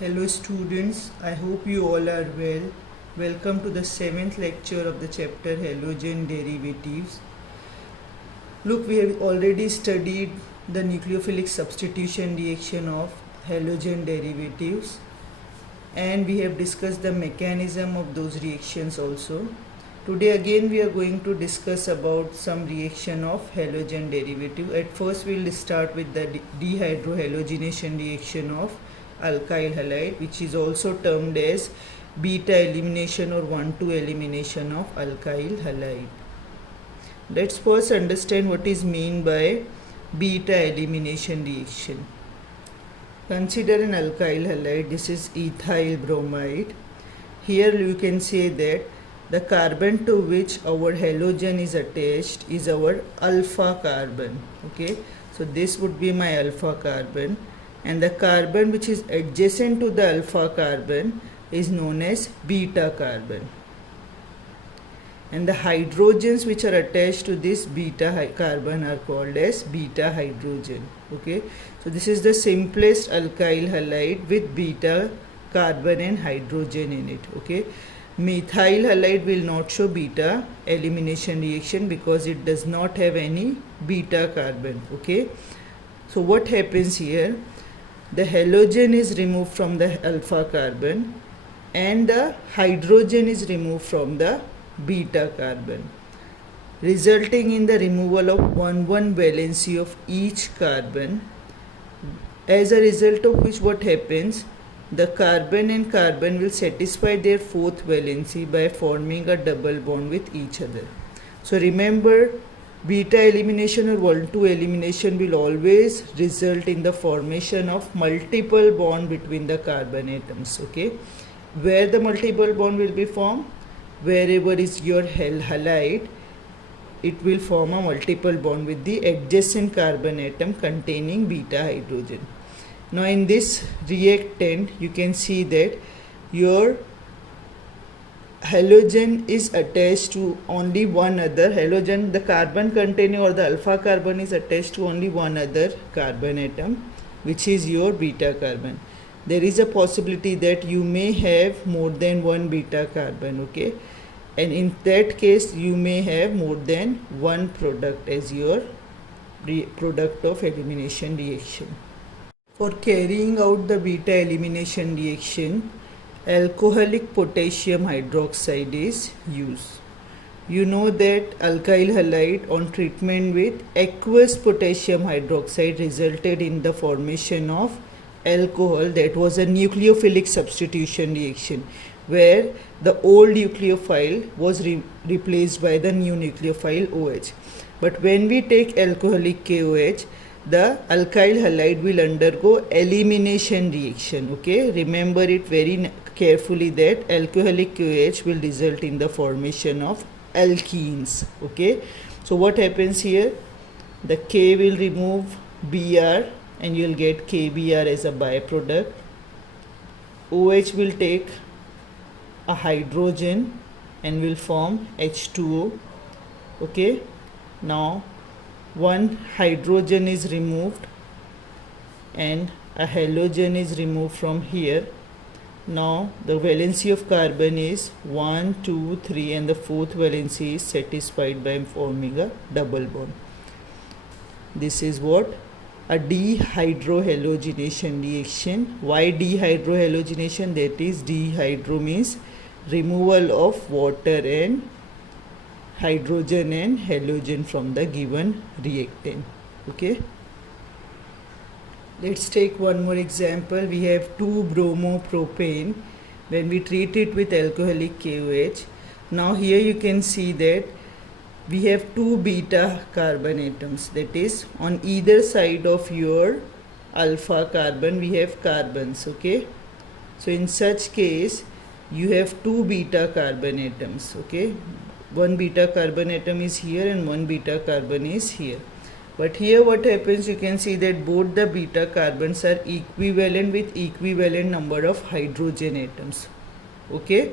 Hello students, I hope you all are well. Welcome to the 7th lecture of the chapter Halogen Derivatives. Look, we have already studied the nucleophilic substitution reaction of halogen derivatives and we have discussed the mechanism of those reactions also. Today again we are going to discuss about some reaction of halogen derivative. At first we will start with the dehydrohalogenation reaction of alkyl halide, which is also termed as beta elimination or 1,2 elimination of alkyl halide. Let's first understand what is meant by beta elimination reaction. Consider an alkyl halide. This is ethyl bromide. Here you can say that the carbon to which our halogen is attached is our alpha carbon. Okay, so this would be my alpha carbon, and the carbon which is adjacent to the alpha carbon is known as beta carbon, and the hydrogens which are attached to this beta carbon are called as beta hydrogen. Okay, so this is the simplest alkyl halide with beta carbon and hydrogen in it. Okay, methyl halide will not show beta elimination reaction because it does not have any beta carbon. Okay, so what happens here? The halogen is removed from the alpha carbon and the hydrogen is removed from the beta carbon, resulting in the removal of 1,1 valency of each carbon, as a result of which what happens, the carbon and carbon will satisfy their fourth valency by forming a double bond with each other. So remember, beta elimination or 1,2 elimination will always result in the formation of multiple bond between the carbon atoms. Okay, where the multiple bond will be formed? Wherever is your halide, it will form a multiple bond with the adjacent carbon atom containing beta hydrogen. Now in this reactant you can see that your halogen is attached to only one other halogen, the carbon containing or the alpha carbon is attached to only one other carbon atom, which is your beta carbon. There is a possibility that you may have more than one beta carbon. Okay, and in that case you may have more than one product as your product of elimination reaction. For carrying out the beta elimination reaction, alcoholic potassium hydroxide is used. You know that alkyl halide on treatment with aqueous potassium hydroxide resulted in the formation of alcohol, that was a nucleophilic substitution reaction where the old nucleophile was replaced by the new nucleophile OH. But when we take alcoholic KOH, the alkyl halide will undergo elimination reaction. Okay, remember it very carefully that alcoholic KOH will result in the formation of alkenes. Okay, so what happens here? The K will remove Br and you will get KBr as a byproduct. OH will take a hydrogen and will form H2O. Okay, now one hydrogen is removed and a halogen is removed from here. Now the valency of carbon is 1, 2, 3 and the fourth valency is satisfied by forming a double bond. This is what? A dehydrohalogenation reaction. Why dehydrohalogenation? That is, dehydro means removal of water and hydrogen and halogen from the given reactant. Okay, let's take one more example. We have 2-bromopropane. When we treat it with alcoholic KOH, now here you can see that we have two beta carbon atoms, that is, on either side of your alpha carbon we have carbons. Okay, so in such case you have two beta carbon atoms. Okay, one beta carbon atom is here and one beta carbon is here. But here what happens, you can see that both the beta carbons are equivalent with equivalent number of hydrogen atoms. Okay,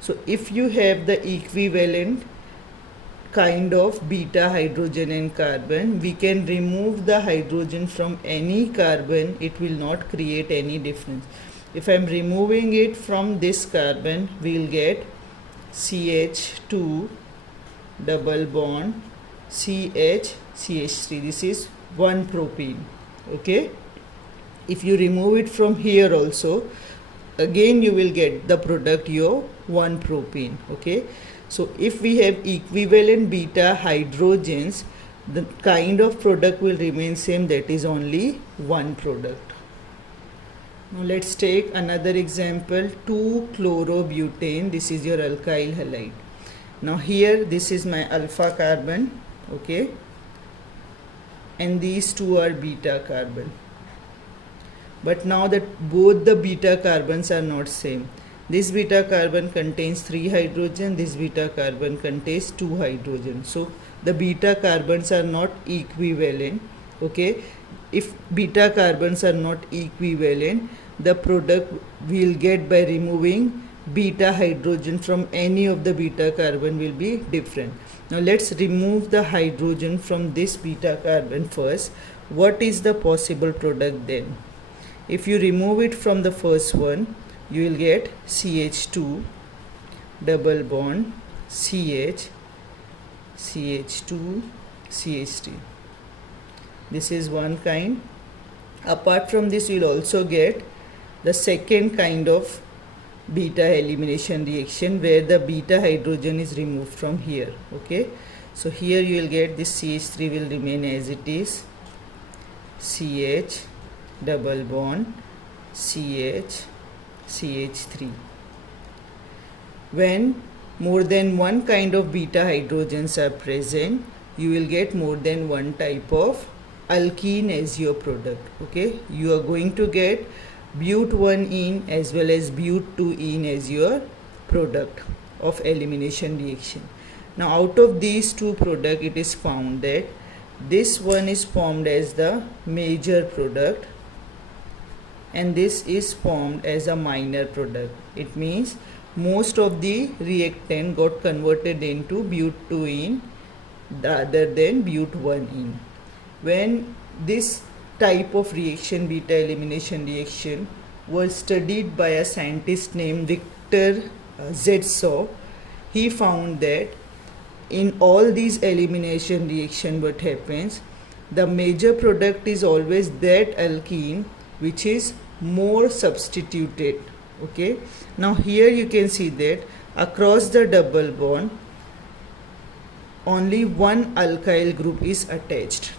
so if you have the equivalent kind of beta hydrogen and carbon, we can remove the hydrogen from any carbon, it will not create any difference. If I'm removing it from this carbon, we'll get CH2 double bond CH3. This is 1 propene. Okay. If you remove it from here also, again you will get the product your 1 propene. Okay. So if we have equivalent beta hydrogens, the kind of product will remain same, that is only one product. Now let's take another example, 2-chlorobutane. This is your alkyl halide. Now here this is my alpha carbon, okay, and these two are beta carbon. But now that both the beta carbons are not same. This beta carbon contains 3 hydrogen, this beta carbon contains 2 hydrogen. So the beta carbons are not equivalent. Okay, if beta carbons are not equivalent, the product we'll get by removing beta hydrogen from any of the beta carbon will be different. Now let's remove the hydrogen from this beta carbon first. What is the possible product then? If you remove it from the first one, you will get CH2 double bond CH, CH2, CH3. This is one kind. Apart from this, you will also get the second kind of beta elimination reaction where the beta hydrogen is removed from here. Okay, so here you will get this CH3 will remain as it is, CH double bond CH, CH3. When more than one kind of beta hydrogens are present, you will get more than one type of alkene as your product. Okay, you are going to get but1-ene as well as but2-ene as your product of elimination reaction. Now out of these two products, it is found that this one is formed as the major product and this is formed as a minor product. It means most of the reactant got converted into but2-ene rather than but1-ene. When this type of reaction, beta elimination reaction, was studied by a scientist named Victor Zetsov, he found that in all these elimination reaction what happens, the major product is always that alkene which is more substituted. Okay, now here you can see that across the double bond only one alkyl group is attached,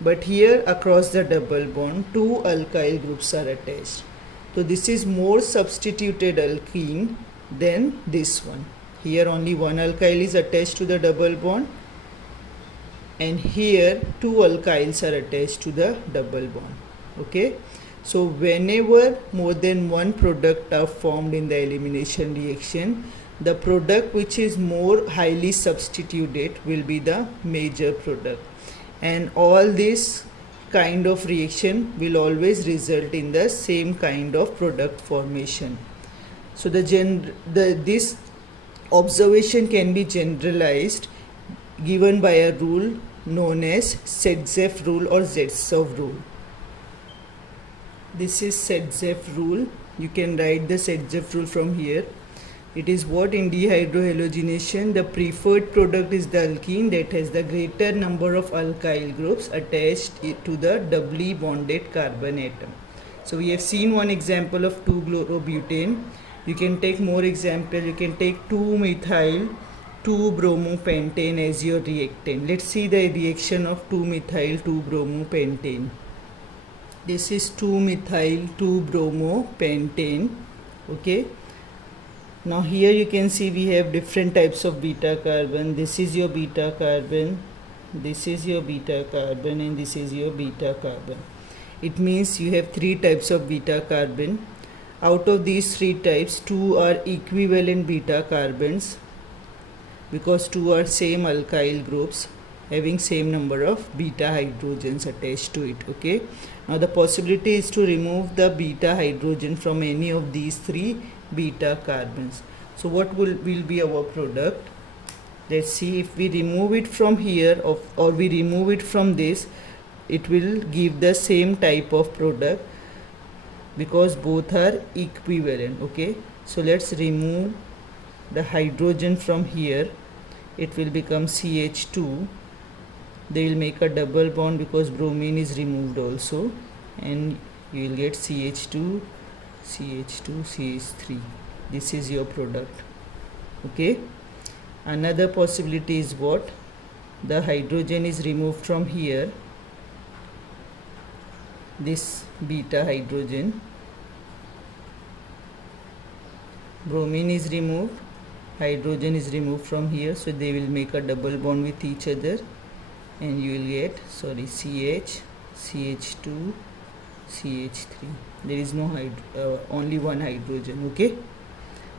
but here across the double bond 2 alkyl groups are attached. So this is more substituted alkene than this one. Here only one alkyl is attached to the double bond and here 2 alkyls are attached to the double bond. Okay, so whenever more than one product are formed in the elimination reaction, the product which is more highly substituted will be the major product, and all this kind of reaction will always result in the same kind of product formation. So this observation can be generalized given by a rule known as Sedgwick rule or Zetsov rule. This is Sedgwick rule. You can write the Sedgwick rule from here. It is what in dehydrohalogenation the preferred product is the alkene that has the greater number of alkyl groups attached to the doubly bonded carbon atom. So we have seen one example of 2-chlorobutane. You can take more examples. You can take 2-methyl 2-bromopentane as your reactant. Let's see the reaction of 2-methyl 2-bromopentane. This is 2-methyl 2-bromopentane. Okay. Now here you can see we have different types of beta carbon. This is your beta carbon, this is your beta carbon, and this is your beta carbon. It means you have 3 types of beta carbon. Out of these 3 types, 2 are equivalent beta carbons because 2 are same alkyl groups having same number of beta hydrogens attached to it. Okay. Now the possibility is to remove the beta hydrogen from any of these 3 beta carbons. So what will be our product? Let's see. If we remove it from here or we remove it from this, it will give the same type of product. because both are equivalent. Okay, so let's remove the hydrogen from here. It will become CH2. They will make a double bond because bromine is removed also, and you will get CH2, CH2, CH3. This is your product. Okay, another possibility is what? The hydrogen is removed from here, this beta hydrogen, bromine is removed, hydrogen is removed from here, so they will make a double bond with each other, and you will get CH, CH2, CH3. There is no only one hydrogen. Okay,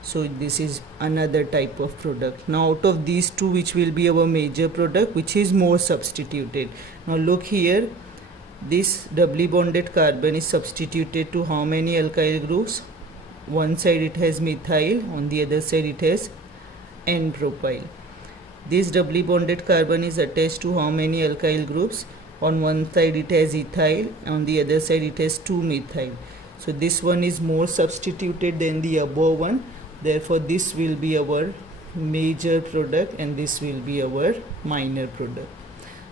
so this is another type of product. Now out of these two, which will be our major product, which is more substituted? Now look here, this doubly bonded carbon is substituted to how many alkyl groups? One side it has methyl, on the other side it has N-propyl. This doubly bonded carbon is attached to how many alkyl groups? On one side it has ethyl, on the other side it has 2-methyl. So this one is more substituted than the above one. Therefore this will be our major product and this will be our minor product.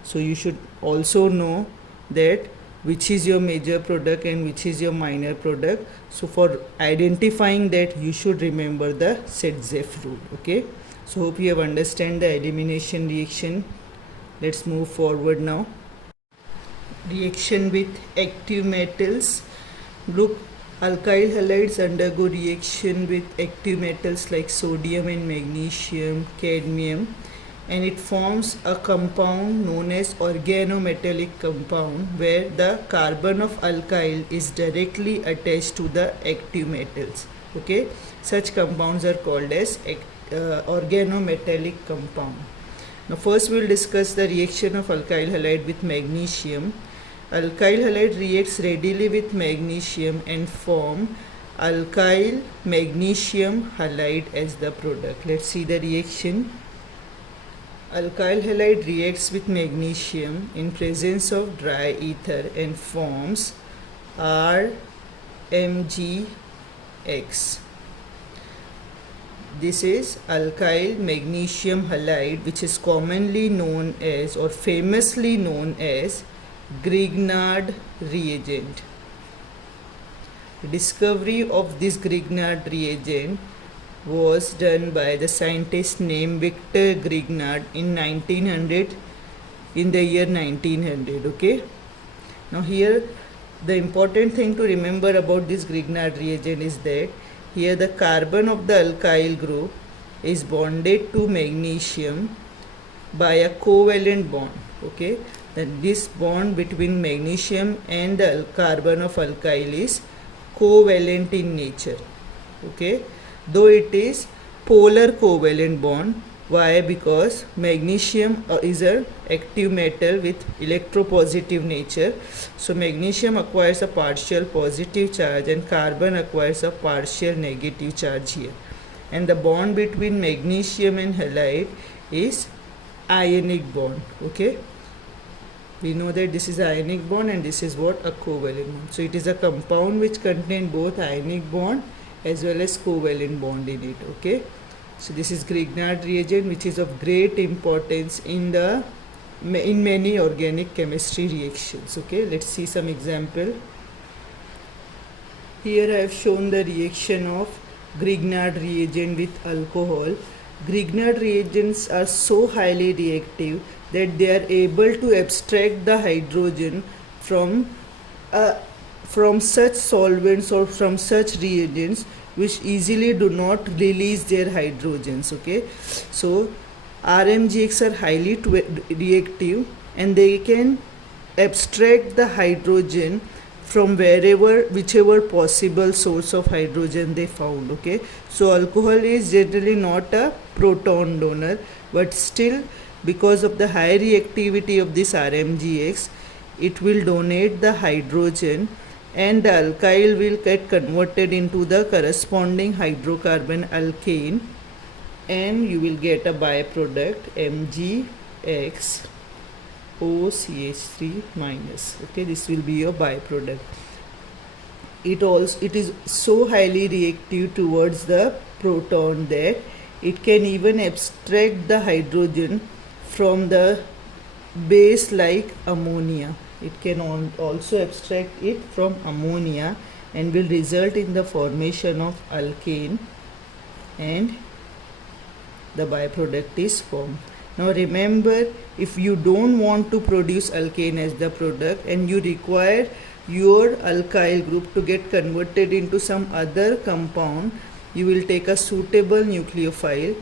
So you should also know that which is your major product and which is your minor product. So for identifying that, you should remember the Setzeff rule. Okay, so hope you have understand the elimination reaction. Let's move forward now. Reaction with active metals. Look, alkyl halides undergo reaction with active metals like sodium and magnesium, cadmium, and it forms a compound known as organometallic compound, where the carbon of alkyl is directly attached to the active metals. Okay, such compounds are called as organometallic compound. Now first we will discuss the reaction of alkyl halide with magnesium. Alkyl halide reacts readily with magnesium and form alkyl magnesium halide as the product. Let's see the reaction. Alkyl halide reacts with magnesium in presence of dry ether and forms RMgX. This is alkyl magnesium halide, which is commonly known as or famously known as Grignard reagent. The discovery of this Grignard reagent was done by the scientist named Victor Grignard in the year 1900. Okay, now here the important thing to remember about this Grignard reagent is that here the carbon of the alkyl group is bonded to magnesium by a covalent bond. Okay, then this bond between magnesium and the carbon of alkyl is covalent in nature. Okay, though it is polar covalent bond. Why? Because magnesium is an active metal with electropositive nature. So magnesium acquires a partial positive charge and carbon acquires a partial negative charge here. And the bond between magnesium and halide is ionic bond. Okay, we know that this is ionic bond and this is what? A covalent bond. So it is a compound which contains both ionic bond as well as covalent bond in it. Okay, so this is Grignard reagent, which is of great importance in many organic chemistry reactions. Okay, let's see some example. Here I have shown the reaction of Grignard reagent with alcohol. Grignard reagents are so highly reactive that they are able to abstract the hydrogen from such solvents or from such reagents which easily do not release their hydrogens. Okay, so RMgX are highly reactive and they can abstract the hydrogen from whichever possible source of hydrogen they found. Okay, so alcohol is generally not a proton donor, but still because of the high reactivity of this RMgX, it will donate the hydrogen and the alkyl will get converted into the corresponding hydrocarbon alkane and you will get a byproduct MgX OCH3 minus. Okay, this will be your byproduct. it is so highly reactive towards the proton that it can even abstract the hydrogen from the base like ammonia. It can also abstract it from ammonia and will result in the formation of alkane, and the byproduct is formed. Now remember, if you don't want to produce alkane as the product and you require your alkyl group to get converted into some other compound, you will take a suitable nucleophile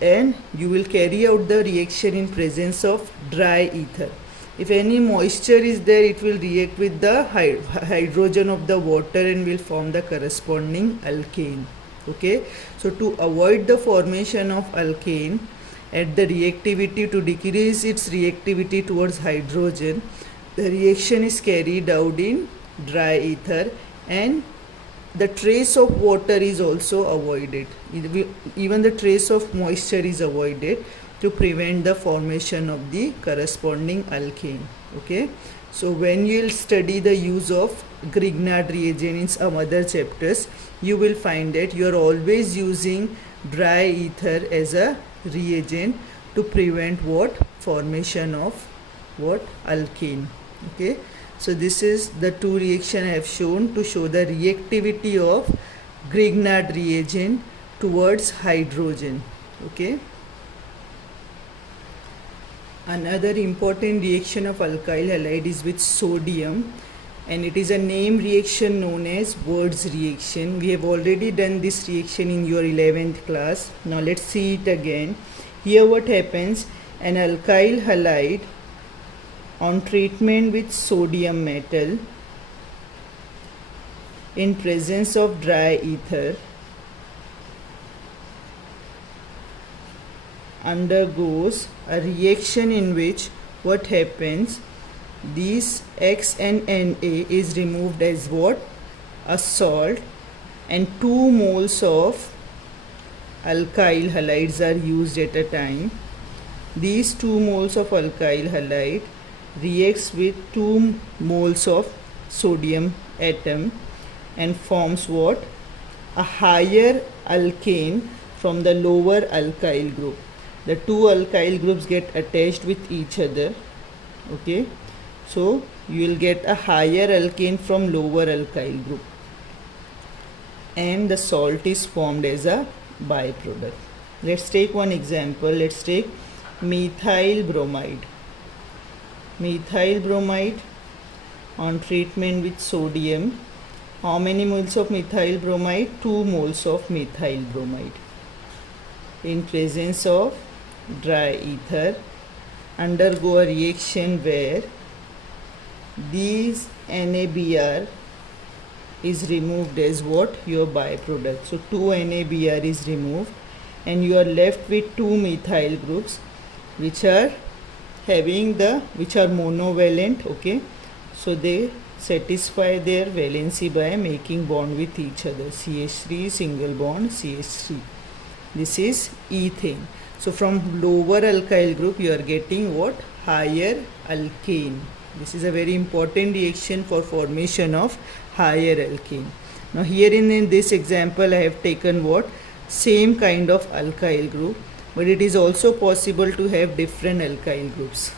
and you will carry out the reaction in presence of dry ether. If any moisture is there, it will react with the hydrogen of the water and will form the corresponding alkane. Okay, so to avoid the formation of alkane at the reactivity, to decrease its reactivity towards hydrogen, the reaction is carried out in dry ether and the trace of water is also avoided. Even the trace of moisture is avoided to prevent the formation of the corresponding alkane. Okay, so when you will study the use of Grignard reagent in some other chapters, you will find that you are always using dry ether as a reagent to prevent what? Formation of what? Alkane. Okay, so this is the two reaction I have shown to show the reactivity of Grignard reagent towards hydrogen. Okay, another important reaction of alkyl halide is with sodium, and it is a name reaction known as Bird's reaction. We have already done this reaction in your 11th class. Now let's see it again. Here what happens, an alkyl halide on treatment with sodium metal in presence of dry ether undergoes a reaction in which what happens, this X and Na is removed as what? A salt, and 2 moles of alkyl halides are used at a time. These 2 moles of alkyl halide reacts with 2 moles of sodium atom and forms what? A higher alkane from the lower alkyl group. The 2 alkyl groups get attached with each other. Okay, so you will get a higher alkane from lower alkyl group, and the salt is formed as a byproduct. Let's take one example. Let's take methyl bromide. Methyl bromide on treatment with sodium. How many moles of methyl bromide? 2 moles of methyl bromide in presence of dry ether undergo a reaction where these NaBr is removed as what? Your byproduct. So 2 NaBr is removed and you are left with 2 methyl groups which are monovalent. Okay, so they satisfy their valency by making bond with each other. CH3 single bond CH3. This is ethane. So from lower alkyl group you are getting what? Higher alkane. This is a very important reaction for formation of higher alkane. Now here in this example I have taken what? Same kind of alkyl group, but it is also possible to have different alkyl groups.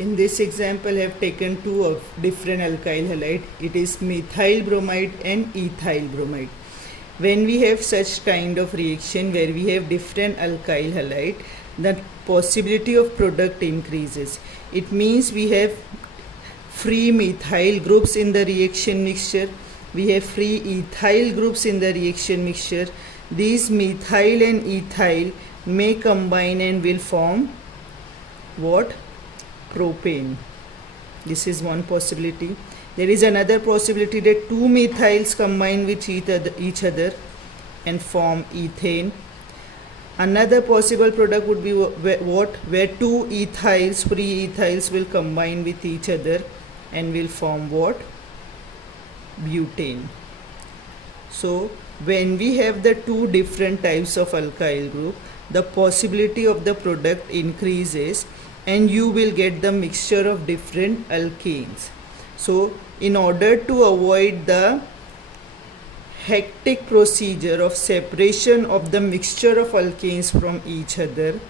In this example I have taken 2 of different alkyl halide. It is methyl bromide and ethyl bromide. When we have such kind of reaction where we have different alkyl halide, the possibility of product increases. It means we have free methyl groups in the reaction mixture, we have free ethyl groups in the reaction mixture. These methyl and ethyl may combine and will form what? Propane. This is one possibility. There is another possibility that 2 methyls combine with each other and form ethane. Another possible product would be what? Where 2 ethyls, free ethyls will combine with each other and will form what? Butane. So when we have the 2 different types of alkyl group, the possibility of the product increases and you will get the mixture of different alkanes. So in order to avoid the hectic procedure of separation of the mixture of alkanes from each other,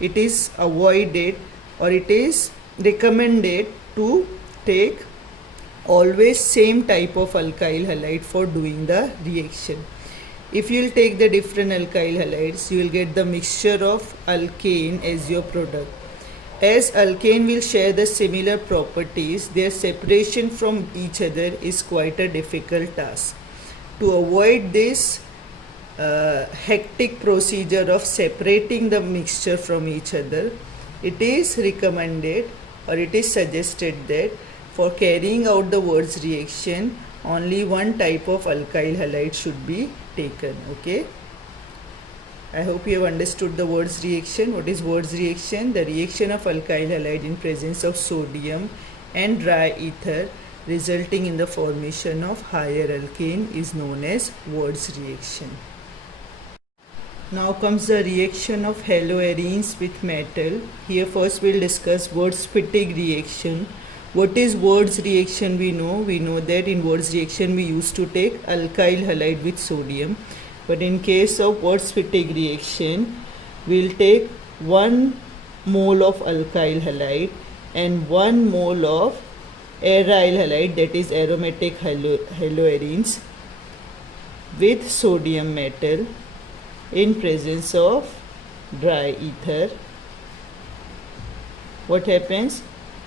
it is avoided or it is recommended to take always same type of alkyl halide for doing the reaction. If you will take the different alkyl halides, you will get the mixture of alkane as your product. As alkane will share the similar properties, their separation from each other is quite a difficult task. To avoid this hectic procedure of separating the mixture from each other, it is recommended or it is suggested that for carrying out the Wurtz reaction, only one type of alkyl halide should be taken. Okay. I hope you have understood the Wurtz reaction. What is Wurtz reaction? The reaction of alkyl halide in presence of sodium and dry ether resulting in the formation of higher alkane is known as Wurtz reaction. Now comes the reaction of haloarenes with metal. Here first we'll discuss Wurtz-Fittig reaction. What is Wurtz reaction? We know that in Wurtz reaction we used to take alkyl halide with sodium. But in case of Wurtz-Fittig reaction, we'll take 1 mole of alkyl halide and 1 mole of aryl halide, that is aromatic haloarenes, with sodium metal in presence of dry ether. What happens?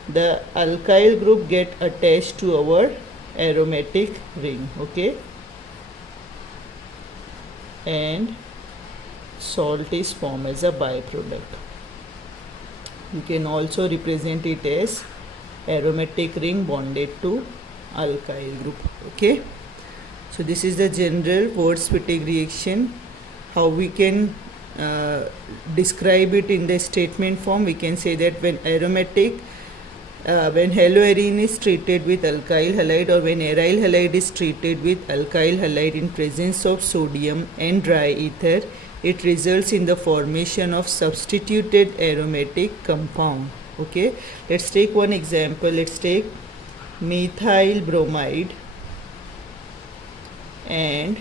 The alkyl group get attached to our aromatic ring, okay, and salt is formed as a byproduct. You can also represent it as aromatic ring bonded to alkyl group. Okay, so this is the general Wurtz-Fittig reaction. How we can describe it in the statement form? We can say that when haloarene is treated with alkyl halide or when aryl halide is treated with alkyl halide in presence of sodium and dry ether, it results in the formation of substituted aromatic compound. Okay, let's take one example. Let's take methyl bromide and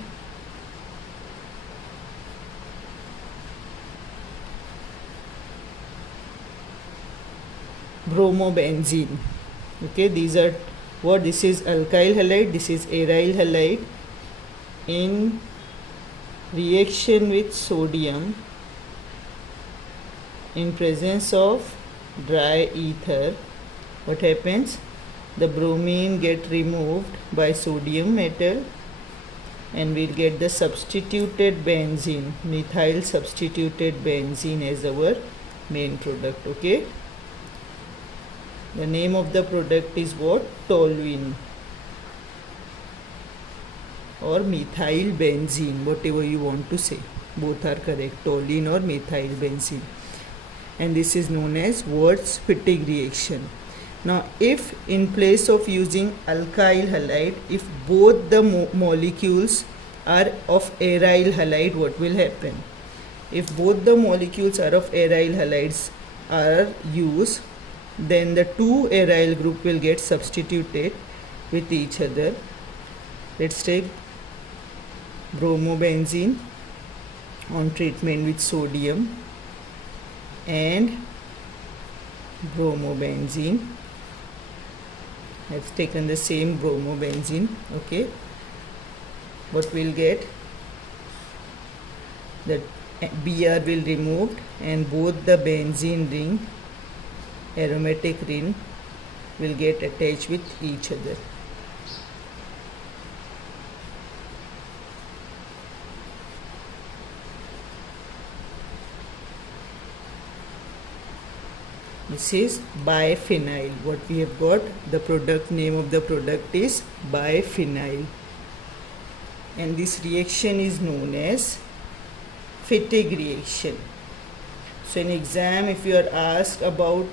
bromobenzene. Okay, these are what? This is alkyl halide, this is aryl halide. In reaction with sodium in presence of dry ether, what happens? The bromine get removed by sodium metal and we'll get the substituted benzene, methyl substituted benzene as our main product. Okay, the name of the product is what? Toluene or methyl benzene, whatever you want to say, both are correct, toluene or methyl benzene. And this is known as Wurtz-Fittig reaction. Now if in place of using alkyl halide, if both the molecules are of aryl halide, what will happen? If both the molecules are of aryl halides are used, then the two aryl group will get substituted with each other. Let's take bromobenzene on treatment with sodium and bromobenzene. I've taken the same bromobenzene. Okay, what we'll get? The Br will removed and both the benzene ring, aromatic ring, will get attached with each other. This is biphenyl. What we have got, the product name of the product is biphenyl, and this reaction is known as Fittig reaction. So in exam, if you are asked about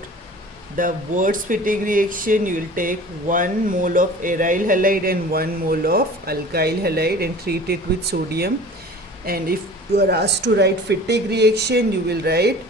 the Wurtz-Fittig reaction, you will take 1 mole of aryl halide and 1 mole of alkyl halide and treat it with sodium. And if you are asked to write Fittig reaction, you will write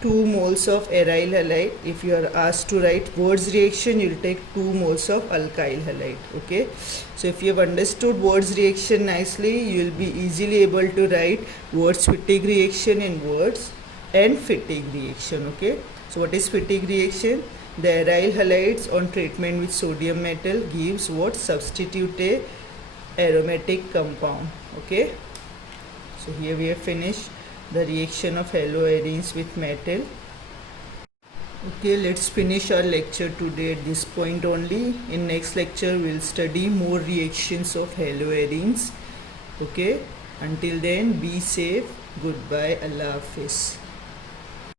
2 moles of aryl halide. If you are asked to write Ward's reaction, you will take 2 moles of alkyl halide. Okay, so if you have understood Ward's reaction nicely, you will be easily able to write Ward's fatigue reaction in words and fatigue reaction. Okay, so what is fatigue reaction? The aryl halides on treatment with sodium metal gives what? Substitute a aromatic compound. Okay, so here we have finished the reaction of haloarenes with metal. Okay, let's finish our lecture today at this point only. In next lecture we'll study more reactions of haloarenes. Okay, until then, be safe. Goodbye. Allah Hafiz.